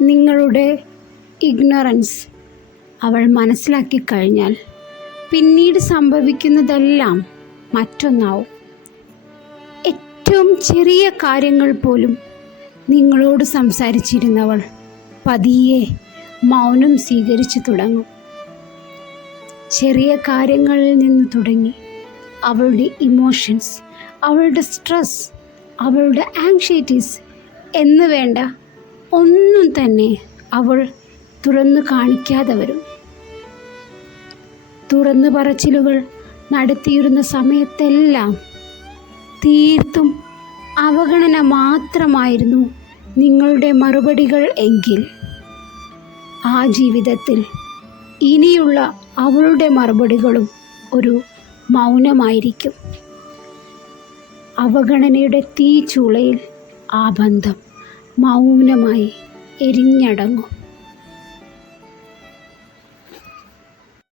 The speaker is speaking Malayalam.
നിങ്ങളുടെ ഇഗ്നറൻസ് അവൾ മനസ്സിലാക്കി കഴിഞ്ഞാൽ പിന്നീട് സംഭവിക്കുന്നതെല്ലാം മറ്റൊന്നാവും. ഏറ്റവും ചെറിയ കാര്യങ്ങൾ പോലും നിങ്ങളോട് സംസാരിച്ചിരുന്നവൾ പതിയെ മൗനം സ്വീകരിച്ചു തുടങ്ങും. ചെറിയ കാര്യങ്ങളിൽ നിന്ന് തുടങ്ങി അവളുടെ ഇമോഷൻസ്, അവളുടെ സ്ട്രെസ്, അവളുടെ ആങ്സൈറ്റീസ് എന്ന് വേണ്ട ഒന്നും തന്നെ അവൾ തുറന്നു കാണിക്കാതെ വരും. തുറന്നു പറച്ചിലുകൾ നടത്തിയിരുന്ന സമയത്തെല്ലാം തീർത്തും അവഗണന മാത്രമായിരുന്നു നിങ്ങളുടെ മറുപടികൾ എങ്കിൽ ആ ജീവിതത്തിൽ ഇനിയുള്ള അവളുടെ മറുപടികളും ഒരു മൗനമായിരിക്കും. അവഗണനയുടെ തീച്ചൂളയിൽ ആ ബന്ധം മൗനമായി എരിഞ്ഞടങ്ങും.